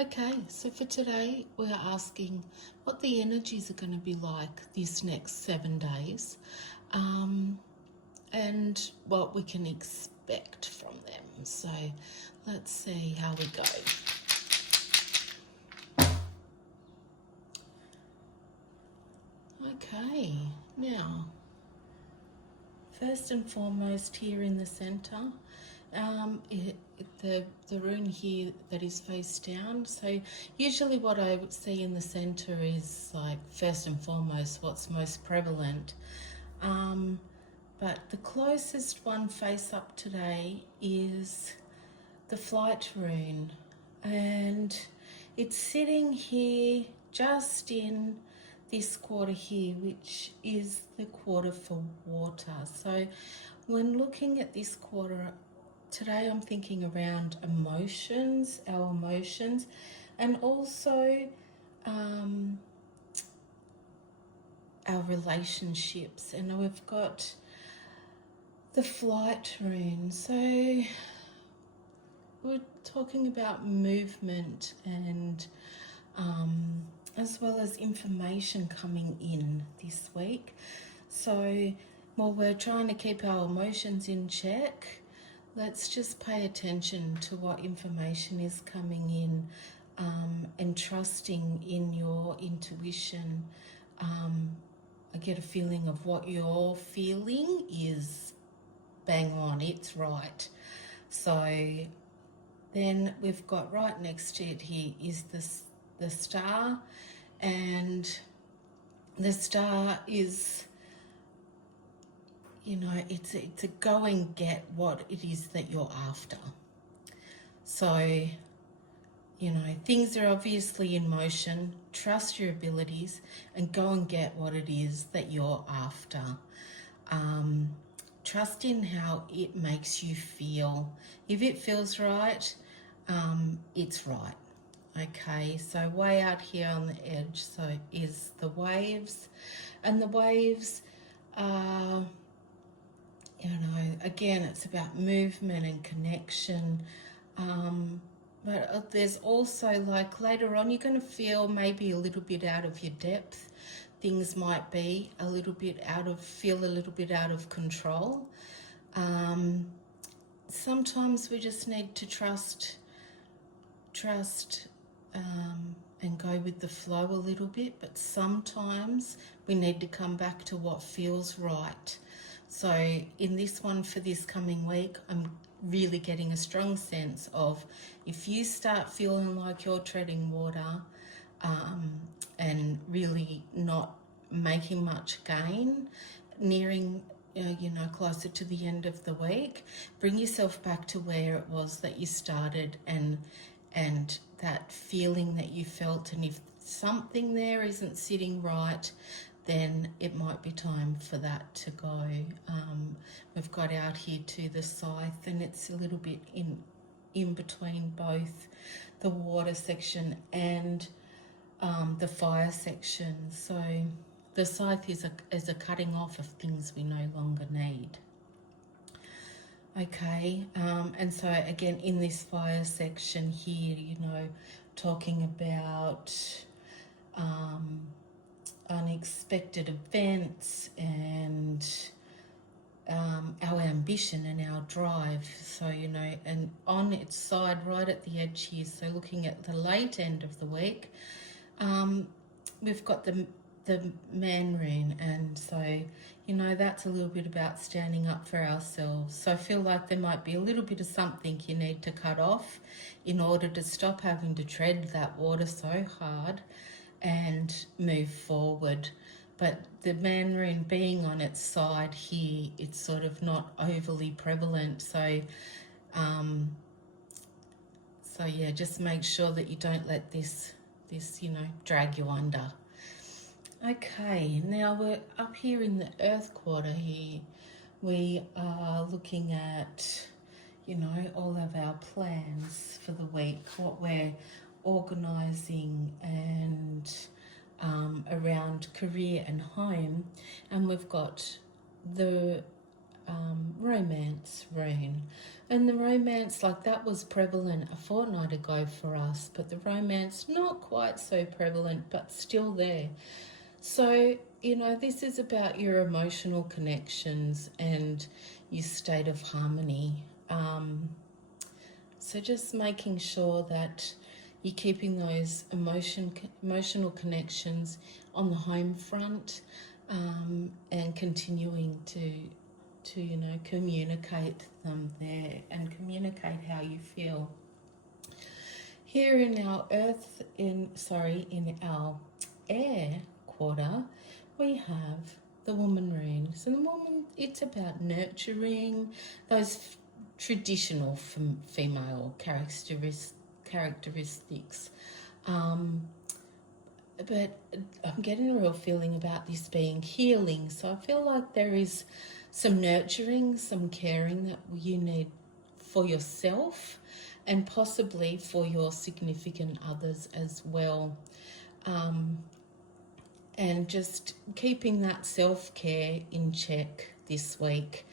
Okay, so for today, we're asking what the energies are going to be like this next 7 days, and what we can expect from them. So let's see how we go. Okay, now, first and foremost, here in the center, the rune here that is face down. So usually what I would see in the center is like first and foremost what's most prevalent. But the closest one face up today is the flight rune, and it's sitting here just in this quarter here, which is the quarter for water. So when looking at this quarter today, I'm thinking around emotions, our emotions, and also our relationships. And we've got the flight rune. So we're talking about movement and as well as information coming in this week. So while we're trying to keep our emotions in check, let's just pay attention to what information is coming in, and trusting in your intuition. I get a feeling of what you're feeling is bang on, it's right. So then we've got right next to it here is the star, and the star is, you know, it's a go and get what it is that you're after. So, you know, things are obviously in motion. Trust your abilities and go and get what it is that you're after. Trust in how it makes you feel. If it feels right, it's right. Okay, so way out here on the edge, so is the waves, and the waves are, you know, again, it's about movement and connection. But there's also, like, later on, you're going to feel maybe a little bit out of your depth. Things might be a little bit feel a little bit out of control. Sometimes we just need to trust and go with the flow a little bit, but sometimes we need to come back to what feels right. So in this one for this coming week, I'm really getting a strong sense of, if you start feeling like you're treading water, and really not making much gain, nearing closer to the end of the week, bring yourself back to where it was that you started, and that feeling that you felt. And if something there isn't sitting right, then it might be time for that to go. We've got out here to the scythe, and it's a little bit in between both the water section and the fire section. So the scythe is a cutting off of things we no longer need. Okay, and so again, in this fire section here, you know, talking about unexpected events and our ambition and our drive. So, you know, and on its side, right at the edge here, so looking at the late end of the week, we've got the man rune, and so, you know, that's a little bit about standing up for ourselves. So I feel like there might be a little bit of something you need to cut off in order to stop having to tread that water so hard and move forward. But the man rune being on its side here, it's sort of not overly prevalent. So yeah, just make sure that you don't let this you know, drag you under. Okay, now we're up here in the earth quarter here. We are looking at, you know, all of our plans for the week, what we're organising, and around career and home. And we've got the romance rune. And the romance, like that was prevalent a fortnight ago for us, but the romance not quite so prevalent, but still there. So, you know, this is about your emotional connections and your state of harmony. So just making sure that you're keeping those emotional connections on the home front, and continuing to you know, communicate them there and communicate how you feel. Here in our in our air quarter, we have the woman rune. So the woman, it's about nurturing those traditional female characteristics. But I'm getting a real feeling about this being healing. So I feel like there is some nurturing, some caring that you need for yourself and possibly for your significant others as well. And just keeping that self-care in check this week.